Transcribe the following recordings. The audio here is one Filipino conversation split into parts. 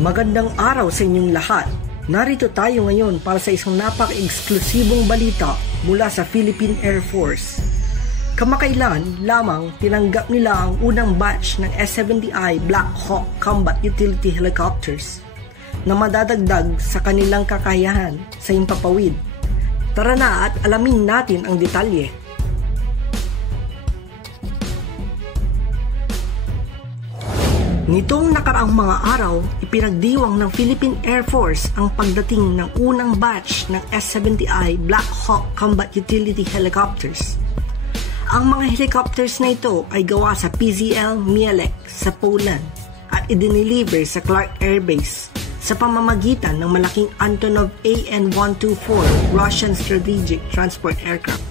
Magandang araw sa inyong lahat. Narito tayo ngayon para sa isang napaka-eksklusibong balita mula sa Philippine Air Force. Kamakailan lamang tinanggap nila ang unang batch ng S-70I Black Hawk Combat Utility Helicopters na madadagdag sa kanilang kakayahan sa himpapawid. Tara na at alamin natin ang detalye. Nitong nakaraang mga araw, ipinagdiwang ng Philippine Air Force ang pagdating ng unang batch ng S-70I Black Hawk Combat Utility Helicopters. Ang mga helicopters na ito ay gawa sa PZL Mielec sa Poland at idiniliver sa Clark Air Base sa pamamagitan ng malaking Antonov AN-124 Russian Strategic Transport Aircraft.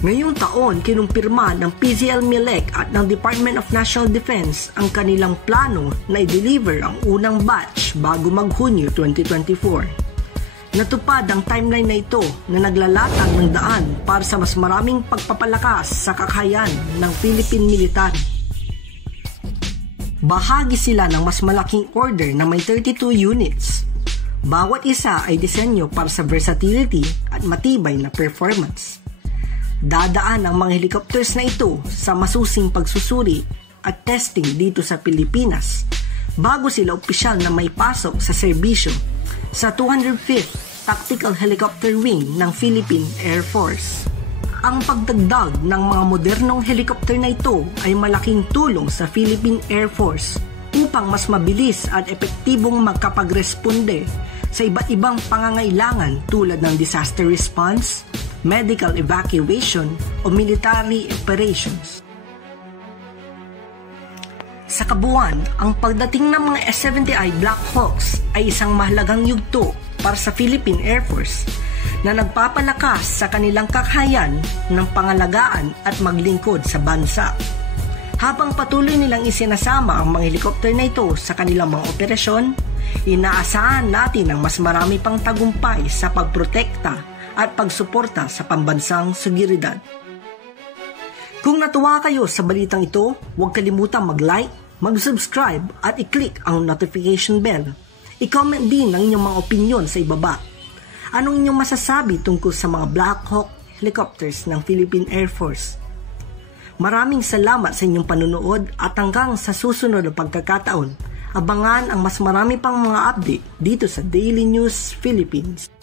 Ngayong taon, kinumpirma ng PZL Mielec at ng Department of National Defense ang kanilang plano na i-deliver ang unang batch bago mag-Hunyo 2024. Natupad ang timeline na ito na naglalatag ng daan para sa mas maraming pagpapalakas sa kakayahan ng Philippine military. Bahagi sila ng mas malaking order na may 32 units. Bawat isa ay disenyo para sa versatility at matibay na performance. Dadaan ang mga helicopters na ito sa masusing pagsusuri at testing dito sa Pilipinas bago sila opisyal na may pasok sa serbisyo sa 205th Tactical Helicopter Wing ng Philippine Air Force. Ang pagdagdag ng mga modernong helicopter na ito ay malaking tulong sa Philippine Air Force upang mas mabilis at epektibong magkapagresponde sa iba't ibang pangangailangan tulad ng disaster response, medical evacuation o military operations. Sa kabuuan, ang pagdating ng mga S-70I Black Hawks ay isang mahalagang yugto para sa Philippine Air Force na nagpapalakas sa kanilang kakayahan ng pangalagaan at maglingkod sa bansa. Habang patuloy nilang isinasama ang mga helicopter na ito sa kanilang mga operasyon, inaasahan natin ang mas marami pang tagumpay sa pagprotekta at pagsuporta sa pambansang seguridad. Kung natuwa kayo sa balitang ito, huwag kalimutang mag-like, mag-subscribe at i-click ang notification bell. I-comment din ang inyong mga opinion sa ibaba. Anong inyong masasabi tungkol sa mga Black Hawk helicopters ng Philippine Air Force? Maraming salamat sa inyong panunood at hanggang sa susunod na pagkakataon, abangan ang mas marami pang mga update dito sa Daily News Philippines.